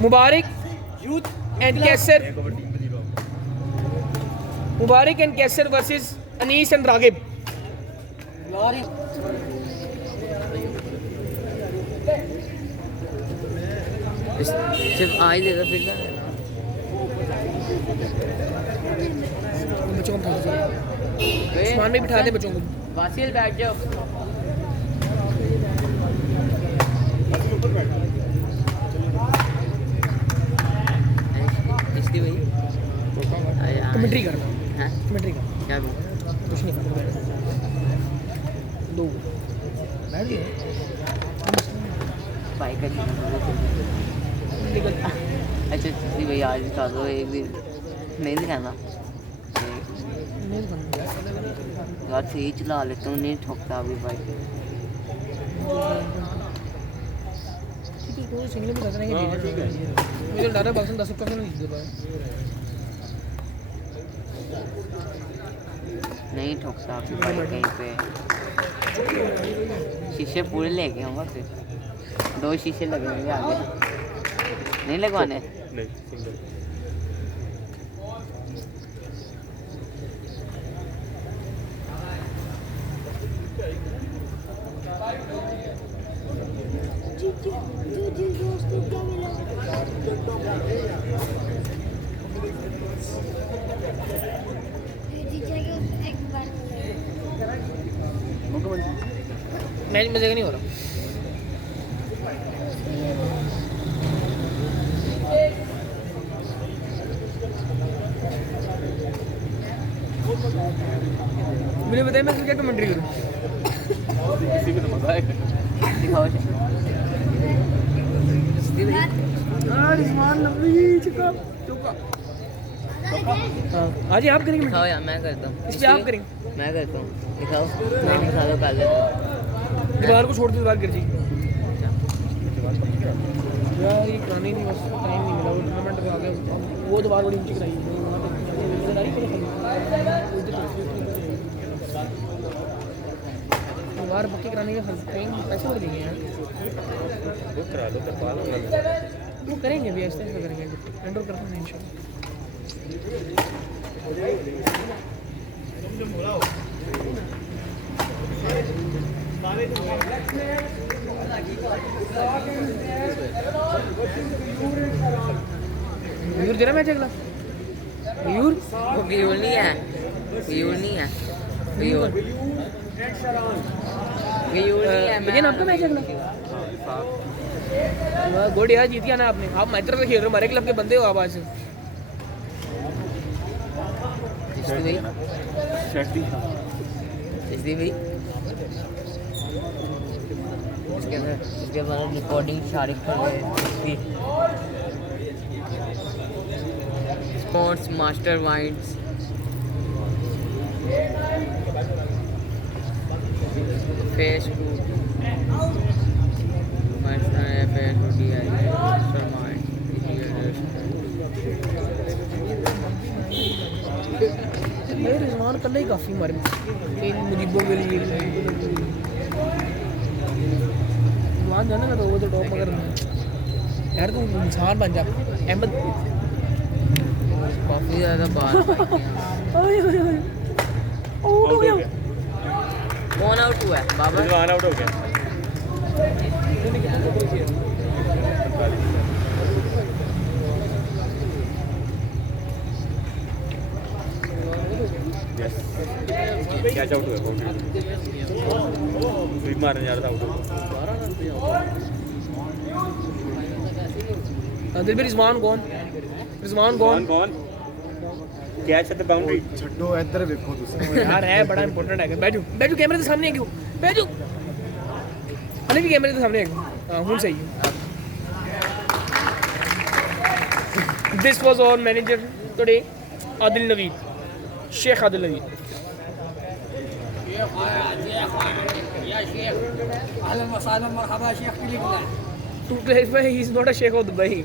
Mubarak and Kaiser, Mubarak and Kaiser versus Anis and Ragib. सिर्फ आज देगा फिर बच्चों को बिठा दो, उस्मान में बिठा दे बच्चों को। वासिल बैठ जाओ। इसकी भाई कमेंट्री करना, हैं कमेंट्री करना, क्या भी कुछ नहीं करना। दो बैठ गए भाई का निकल। अच्छा जी भाई आज दिखा दो एक दिन नहीं दिखाना नहीं करना यार सही चला लेता हूँ नहीं ठोकता अभी भाई ठीक है, कोई सिंगल भी रखना है कि मुझे डर है बक्सन 10 का नहीं दे पाए। नहीं ठोकता अभी भाई कहीं पे शीशे पूरे लेके आऊँगा फिर 2 शीशे लगेंगे आगे नहीं लगवाने नहीं सिंगल मैच मजे का नहीं हो रहा। मुझे बताइए मैं क्या कमेंट्री करूँ। किसी को तो मजा आएगा। दिखाओ आज आप करेंगे दिखाओ यार मैं करता हूँ इस पे आप करेंगे। मैं करता हूँ दिखाओ नाम बता दो पहले दीवार को छोड़ दो, दीवार गिर जाएगी यार। ये करानी नहीं, बस टाइम नहीं मिला। वो टूर्नामेंट पे आ गया, वो दीवार बड़ी ऊंची कराई। दीवार पक्की कराने के टाइम पैसे बढ़ देंगे यार। वो करा लो करवा लो वो करेंगे भी, ऐसे ऐसे करेंगे। एंडोर करते हैं इंशाल्लाह। मयूर जरा मैच अगला मयूर वो व्यूर नहीं है व्यूर नहीं है व्यूर व्यूर नहीं है भैया आपका मैच अगला। गुड यार, जीत गया ना आपने। आप मैच तरफ से खेल रहे हो, हमारे क्लब के बंदे हो आप आज से। इसकी भाई इसके बाद रिकॉर्डिंग शारिक कर रहे हैं स्पोर्ट्स मास्टर माइंड्स फेसबुक मेरे रिजवान कल ही काफ़ी मारे इन मुजीबों के लिए। रिजवान जाना ना तो वो तो टॉप, मगर यार तू इंसान बन जा अहमद। काफ़ी ज़्यादा बात आउट हो गया। कौन आउट हुआ है बाबा रिजवान आउट हो गया। कैच आउट हुआ स्वीप मारने जा रहा था आउट हो दिल भी रिजवान कौन कौन कैच एट द बाउंड्री ਛੱਡੋ ਇੱਧਰ ਵੇਖੋ ਤੁਸੀਂ यार है बड़ा इंपॉर्टेंट है। बैठो बैठो कैमरे के सामने है क्यों बैठो अरे भी कैमरे के सामने है। हाँ हूँ सही है। This was our manager today Adil Naveed, Sheikh Adil Naveed. To place में ही is not a sheikh of Dubai.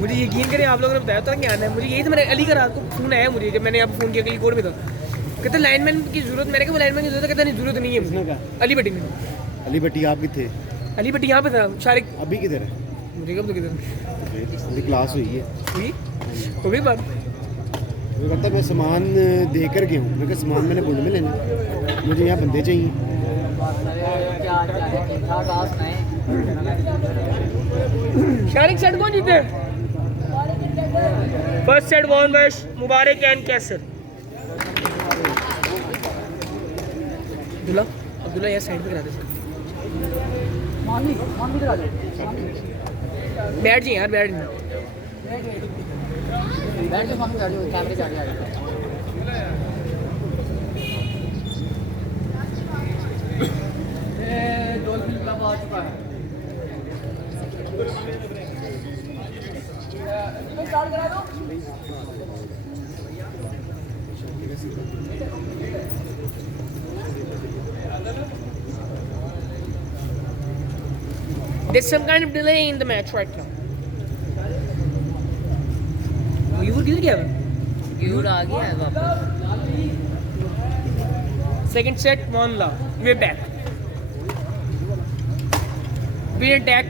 मुझे यकीन करें आप लोगों ने बताया था क्या आना है। मुझे यही था, मैंने अली का रात को फ़ोन आया मुझे जब मैंने आपको फ़ोन किया, अली कोड में था। कहते लाइनमैन की ज़रूरत, मैंने कहा लाइनमैन की ज़रूरत है। कहता नहीं ज़रूरत नहीं है मुझे। अली बटिंग अली भट्टी आप कितने अली भट्टी यहाँ पे था, शारिक अभी किधर है? मुझे कब तो किधर अभी क्लास हुई है। हुई हो गई बात। वो कहता मैं सामान दे कर गया हूँ। मैं कहा सामान मैंने बुंड में लेना, मुझे यहाँ बंदे चाहिए। शारिक सेट कौन जीते? First set won by Mubarak and Kaiser. Abdullah यार साइड पे करा दे। बैठ जी यार, बैठ जी। कैमरे से आगे डॉल्फिन क्लब आ चुका है। स्टार्ट करा दो। There's some kind of delay in the match right now. यूर किधर गया? यूर आ गया है वापस। Second set, one love. We're back. We attack.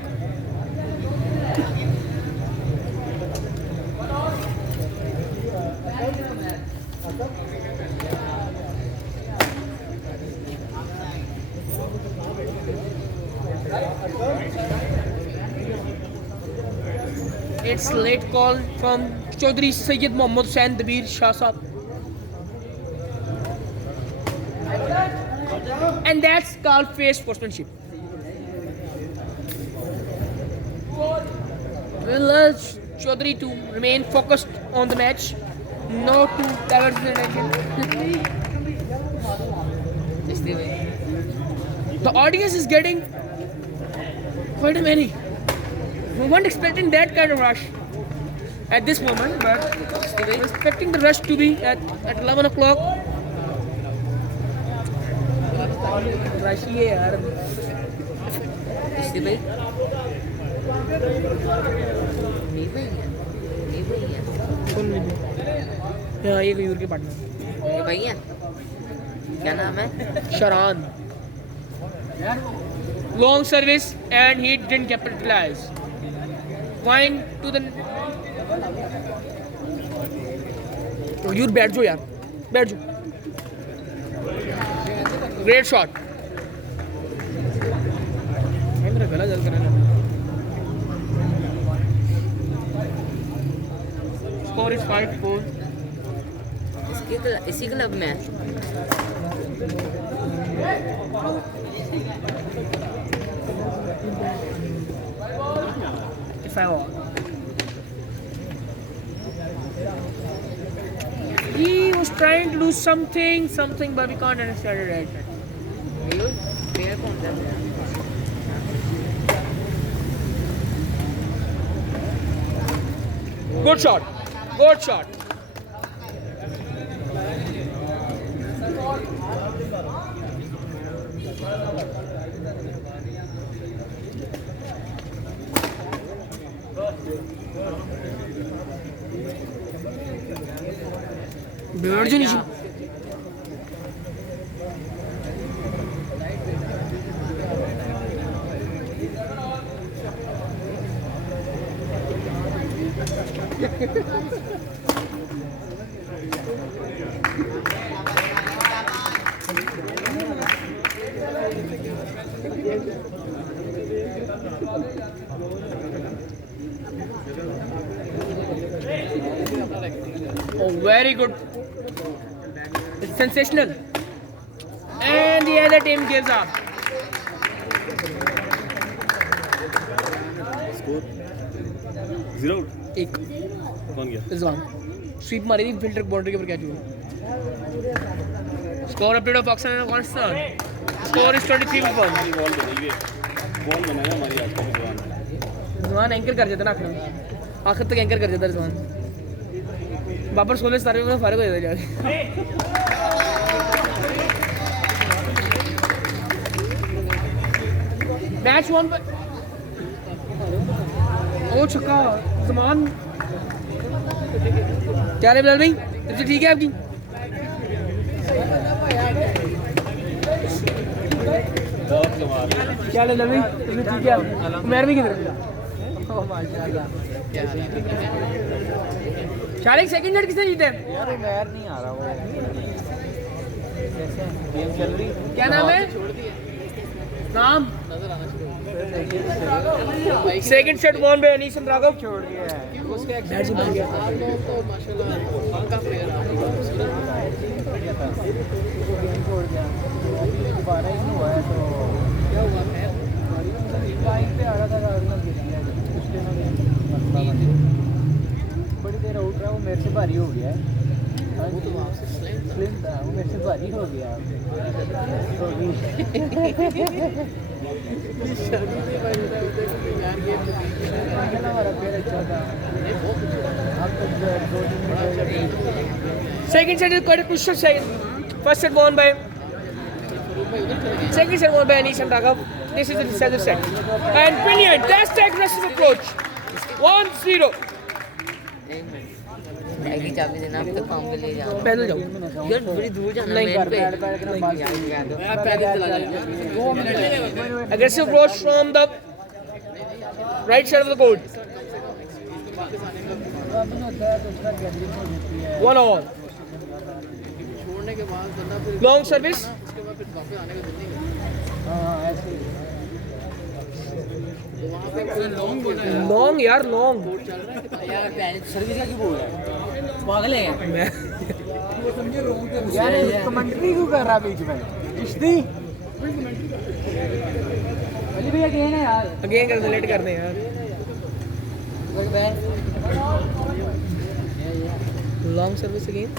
It's late call from Chaudhry Sayyid Mohammad Hussain Dabir Shah Sahab. And that's called fair sportsmanship. Will urge Chaudhry to remain focused on the match, not to divert his attention. The audience is getting quite a many. We weren't expecting that kind of rush at this moment, but we were expecting the rush to be at 11 o'clock. Rush ही है यार। इसलिए भाई नहीं भैया कौन नहीं? हाँ ये यूर के पार्टनर ये भैया क्या नाम है? Sharan. Long service and he didn't capitalize. Point to the. यूर बैठ जाओ यार, बैठ जाओ। Great shot. मेरा गला जल कर रहा है। Score is 5-4. इसी क्लब में If I were. He was trying to do something, but we can't understand it right now. Player कौन सा है? Good shot. Good shot. बैठ जो नीचे। Oh, very good. It's sensational. And the other team gives up. Score 0 एक कौन गया? Rizwan SVEEP मारी थी फिल्टर बाउंड्री के ऊपर कैच हुआ। Score update of auction and constant. Score is 23 1। Ball बनाइए, बॉल बनाया हमारी आज का रिजवान। रिजवान एंकर कर देता ना आखिर तक एंकर कर देता रिजवान। बाबर 16 तारीख में फारिग हो जाता जाके। मैच वन पे ओ छक्का जमान। क्या रे बिलाल भाई, तबीयत ठीक है आपकी? बहुत कमाल। क्या ले लवी तुमने ठीक है उमर भी किधर शारिक सेकंड सेट किसने जीते यार उमर नहीं आ रहा वो कैसे गेम चल रही क्या नाम है नाम second set one by Anees and Raghav छोड़ दिया है उसके बैट्स बन गया छोड़ दिया दोबारा ही हुआ है तो क्या हुआ है टाइम पे आ रहा था रन गिर गया उसके में बड़ी देर आउट रहा वो मेरे से भारी हो गया है वो तो आपसे स्लिम था वो मेरे से भारी हो गया Second set is quite a crucial set. First set won by. Second set won by Anis and Raghav. This is the second set. And brilliant, that's the aggressive approach. 1-0. Bag की चाबी देना अब तो काम के लिए जाओ पैदल जाओ यार बड़ी दूर जाना नहीं मेन पे मैं पैदल चला जाऊंगा 2 minute Aggressive approach from the right side of the court. 1 all. Long service. Long यार long. यार सर्विस का क्यों बोल रहा है पागल है मैं यार कमेंट्री क्यों कर रहा बीच में इश्ती अली भैया कहे ना यार अगेन कर लेट कर दे यार. Long service again.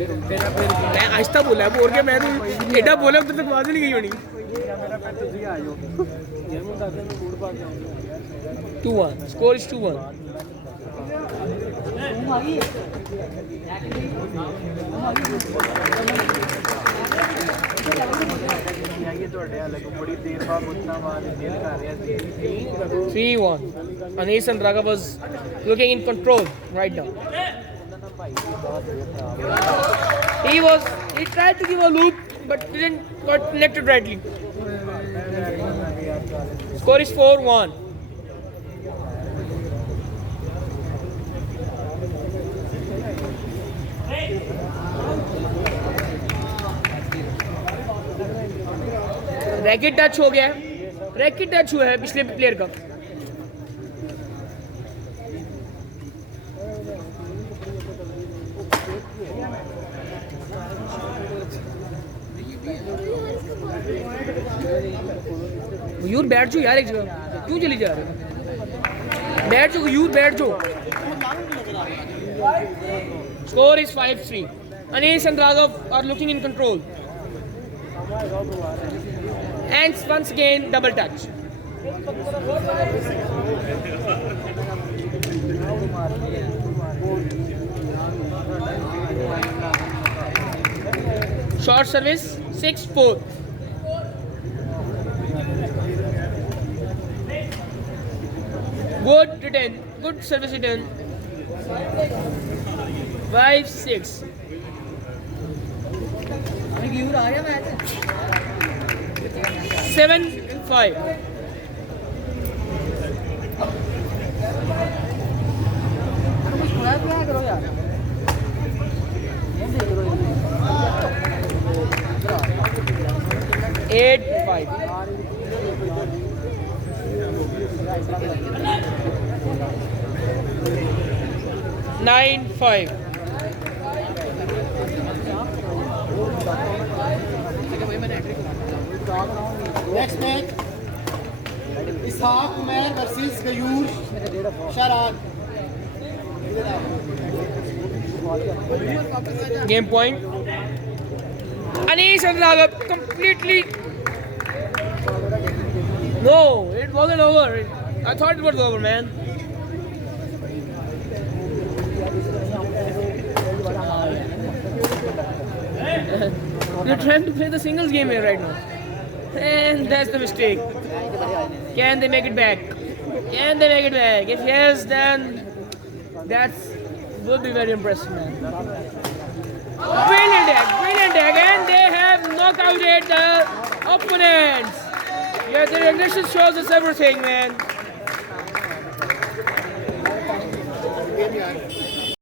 मैं आहिस्ता बोला है बोल के मैं तो एडा बोला उधर तक आवाज नहीं गई होनी. 2-1. Score is 2-1. बड़ी देर बाद उतना बाद खेल कर रहा थी 3-1. Anis and Raghav was looking in control right now. He tried to give a loop but didn't got connected rightly. Score is 4-1. Racket touch हो गया है. रैकेट टच हुआ है पिछले प्लेयर का. यूर बैठ जाओ यार एक जगह क्यों चली जा रहे हो. बैठ जाओ यूर बैठ जाओ. Score is 5-3. Anis and Raghav are looking in control. And once again double touch. Short service 6-4. Good return, good service return. 5-6. 7-5. करो यार 8-5. 9-5. Next match Ishaq Umar versus Ghayoor Sharan. Game point. Anis and Raghav completely. No, it wasn't over. I thought it was over, man. They're trying to play the singles game here right now. And that's the mistake. Can they make it back? Can they make it back? If yes, then that's would be very impressive, man. Brilliant deck, and they have knocked out the opponents. Yeah, their aggression shows us everything, man.